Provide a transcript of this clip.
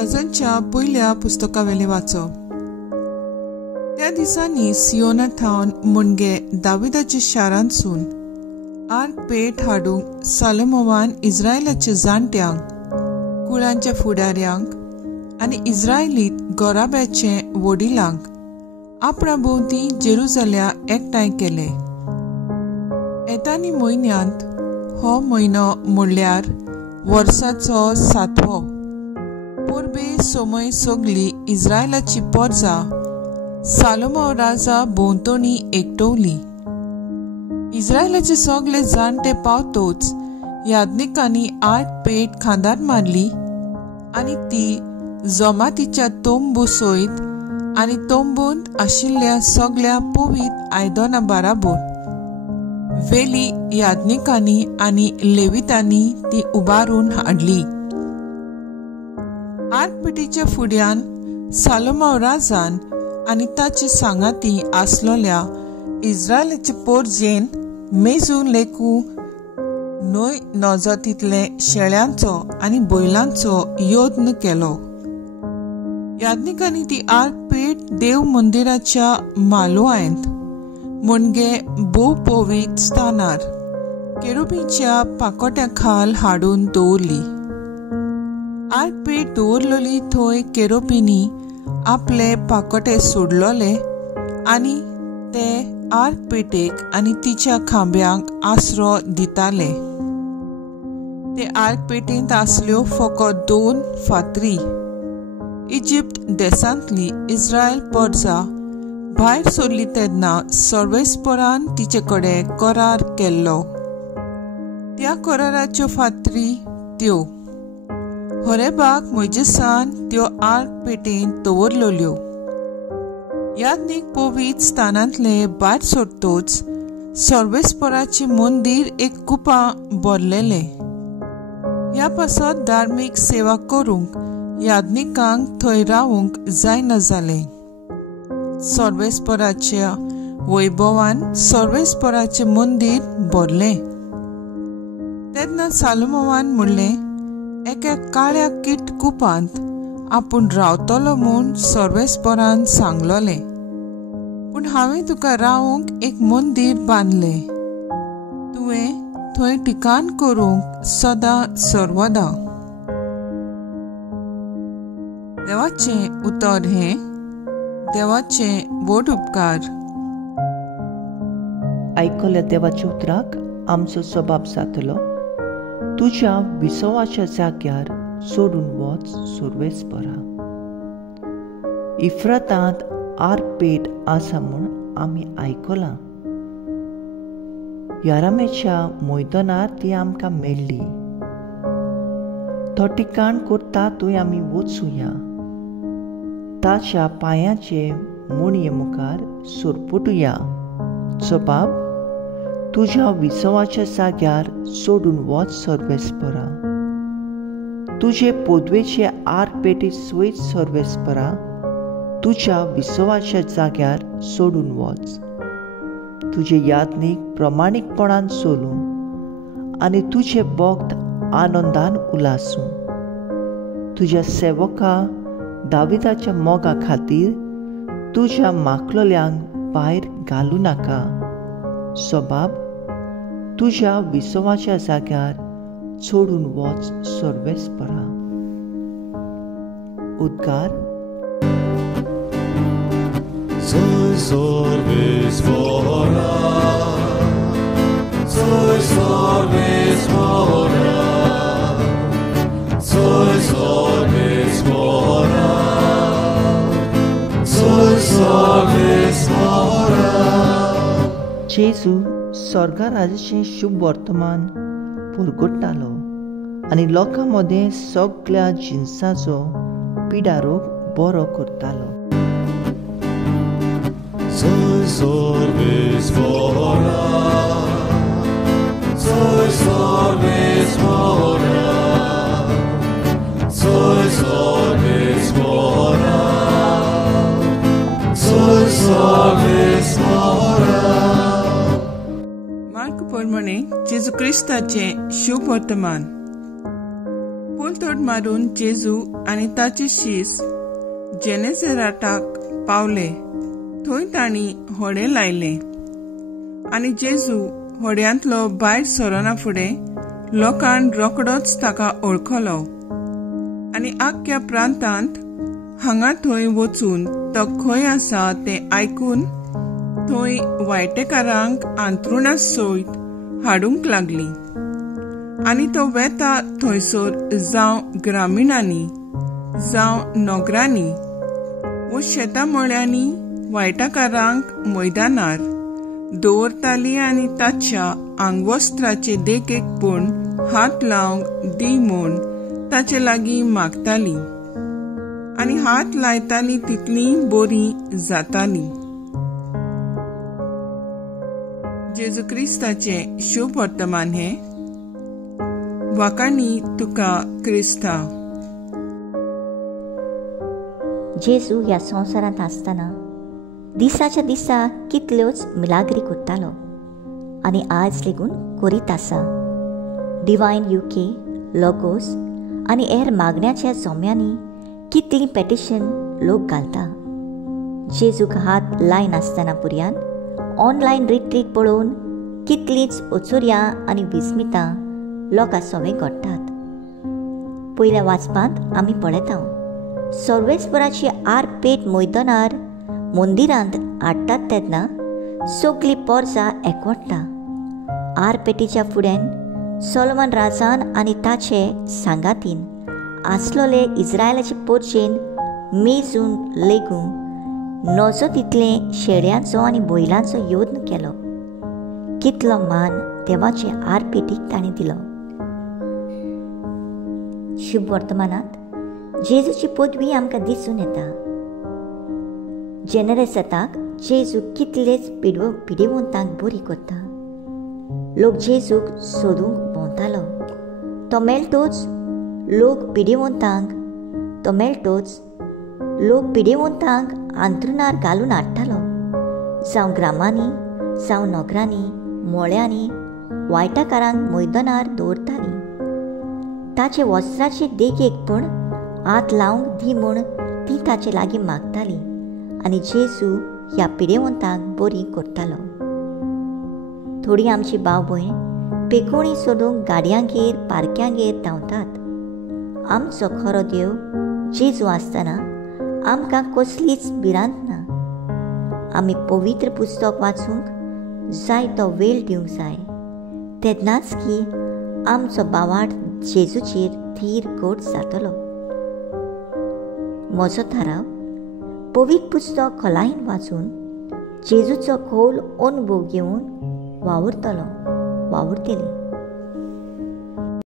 राजांच्या पयल्या पुस्तकावेले वाचप. त्या दिसांनी सियोना थावन मुणगे दाविदाच्या शारांतसून आर्क पेट हाडूंक सालोमोवान इस्रायलाच्या जाणट्यांक, कुळांच्या फुडाऱ्यांक आनी इस्रायलीत गोराब्याचे वडिलांक आपणा भोवती जेरुसल्या एकठांय केले. एतानी म्हयन्यांत हो म्हयनो म्हणल्यार वर्साचो 7वो पोरबे सोमय सगली इस्रायलाची पोरजां सालोमो राजा भोंवतणी एकटवली. इस्रायलाचे सगळे जाणटे पावतोच याज्ञिकांनी आर्क पेट खांदार मारली आनी ती जमातीच्या तोंबू सयत आनी तोंबूंत आशिल्ल्या सगळ्या पवित्र आयदनां बाराबर वेली याज्ञिकांनी आनी लेवितांनी ती उबारून हाडली. आर्क पेटीच्या फुड्यान सालोमो राजान आनी ताचे सांगाती आसलोल्या इस्रायलाचे पोरजेन मेजू लेकू न्हय नजतींतले शेळ्यांचो आनी बैलांचो यत्न केलो. याज्ञिकांनी ती आर्क पेट देव मंदिराच्या मालुआयंत मुणगे भोव पवित्र स्थानार केरुबीच्या पाकोट्या खाल हाडून दवरली. आर्क पेट दवरलोली थंय केरुबींनी आपले पाकोटे सोडलोले आनी ते आर्क पेटेक आनी तिच्या खांब्यांक आसरो दिताले. ते आर्क पेटेंत आसल्यो फकत 2 फातरी. इजिप्त देशांतली इस्रायल पोरजां भायर सोडली तेन्ना सर्वेस्परान तिचे कडेन करार केल्लो. त्या कराराच्यो फातरी त्यो होरेबाक मोजेसान त्यो आर्क पेटेंत दवरलोल्यो. याज्ञीक पवित्र स्थानांतले भायर सोडतोच सर्वेस्पराचे मंदिर एक कुपां भरलेले. ह्या पासत धार्मीक सेवा करूंक याज्ञिकांक थंय रावूंक जायना जालें. सर्वेस्पराच्या वैभवान सर्वेस्पराचे मंदिर भरलें. तेन्ना सालोमोवान म्हणलें, एका काळ्या किट कुपांत आपूण रावतलो म्हूण सर्वेस्परान सांगलोलें. पूण हांवें तुका रावूंक एक मंदिर बांदलें. तुवें थंय ठिकाण करूंक सदां सर्वदा. देवाचें उतर हें देवाचें व्हड उपकार. आयकल्या देवाच्या उतराक आमचो सबाब जातलो. तुज्या विसवाच्या जाग्यार सोडून वच सर्वेस्परा. इफ्रातांत आर्क पेट आसा म्हूण आमी आयकलां. यारामेच्या मैदानार ती आमकां मेळ्ळी. तो ठिकाण करता थंय आमी वचुया. ताच्या पांयाचे मुणये मुखार सोरपटुया. सबाब, तुज्या विसवाच्या जाग्यार सोडून वच सर्वेस्परा. तुजे पोदवेचे आर्क पेटी सयत सर्वेस्परा तुज्या विसवाच्या जाग्यार सोडून वच. तुजे याज्ञीक प्रमाणीकपणान चलूं आनी तुजे भक्त आनंदान उलासूं. तुज्या सेवका दाविदाच्या मोगा खातीर तुज्या माखलोल्यांक भायर घालूं नाका. सबाब, तुज्या विसवाच्या जाग्यार सोडून वच सर्वेस्परा. उद्गार. Soy सर्वेस्परा, soy सर्वेस्परा, soy सर्वेस्परा, soy सर्वेस्परा. जेजू स्वर्गा राजाचें शुभ वर्तमान परगट्टालो आनी लोकां मदें सगळ्या जिन्साचो पिडारोग बरो करतालो. Soy सर्वेस्परा, soy सर्वेस्परा, soy सर्वेस्परा, soy सर्वेस्परा. मार्क प्रमाणे जेजू क्रिस्ताचे शुभ वर्तमान. पोलतो उजोड मारून जेजू आनी ताचे शीस जेनेसराटाक पावले. थंय तांणी होडे लायले आनी जेजू होड्यांतलो भायर सरना फुडें लोकांन रोकडोच ताका ओळखलो आनी आख्ख्या प्रांतांत हांगा थंय वचून तो खंय आसा तें आयकून थंय वायटेकारांक अंथरुणा सयत हाडूंक लागली. आनी तो वेता थंयसर जावं ग्रामीणांनी जावं नोगरांनी वो शेतां मळ्यांनी वायटाकारांक मैदानार दवरताली आनी ताच्या आंगवस्त्राचे देखेकपण हात लावंक दी म्हूण ताचे लागीं मागताली आनी हात लायताली तितली बरी जाताली. जेजू क्रिस्ताचे शुभ वर्तमान हे वाकाणी तुका क्रिस्ता. जेजू ह्या संवसारांत आसतना दिसाच्या दिसा कितल्योच मिलाग्री करतालो आनी आज लेगून करीत आसा. डिवायन UK, लोगोस आनी हेर मागण्याच्या जोम्यांनी कितली पेटिशन लोक घालता. जेजूक हात लायन आसतना पुर्यान ऑनलायन रिट्रीट पळोवन कितलींच ओचुऱ्यां आनी विस्मितां लोकां सवे घडटात. पयल्या वाचपांत आमी पळयता सर्वेस्पराची आर पेट मैदानार मंदिरांत हाडटात तेन्ना सगळीं पोरसां एकवटता. आर पेटीच्या फुड्यान सोलोमन राजान आनी ताचे सांगातीन आसलोले इस्रायलाचे पोरचेन मेजून लेगून नजो तितलें शेळ्यांचो आनी बैलांचो योद्न केलो. कितलो मान देवाचे आर पेटीक ताणें दिलो. शुभ वर्तमानांत जेजूची पदवी आमकां दिसून येता. जेनेरेसताक जेजू कितलेच पिडेवंतांक बरी करता. लोक जेजूक सोदूंक भोंवतालो. तो मेळटोच लोक पिडेवंतांक अंथरुणार घालून हाडटालो. जावं ग्रामांनी जावं नोगरांनी मोळ्यांनी वायटाकारांक मैदानार दवरतालीं. ताचे वस्त्राचे देखेकपण हात लावंक दी म्हूण ती ताचे लागीं मागताली आनी जेजू ह्या पिडेवंतांक बरी करतालो. थोडीं आमची भाव भयण पेकोणी सोडूंक गाडयांगेर पार्क्यांगेर धांवतात. आमचो खरो देव जेजू आसतना आमकां कसलीच भिरांत ना. आमी पवित्र पुस्तक वाचूंक जाय तो वेळ दिवंक जाय. तेन्नाच की आमचो बावाट जेजूचेर थीर घट जातलो. म्हजो थाराव पवित्र पुस्तक खोलायेन वाचून जेजूचो खोल अनुभव घेवन वावुरतली.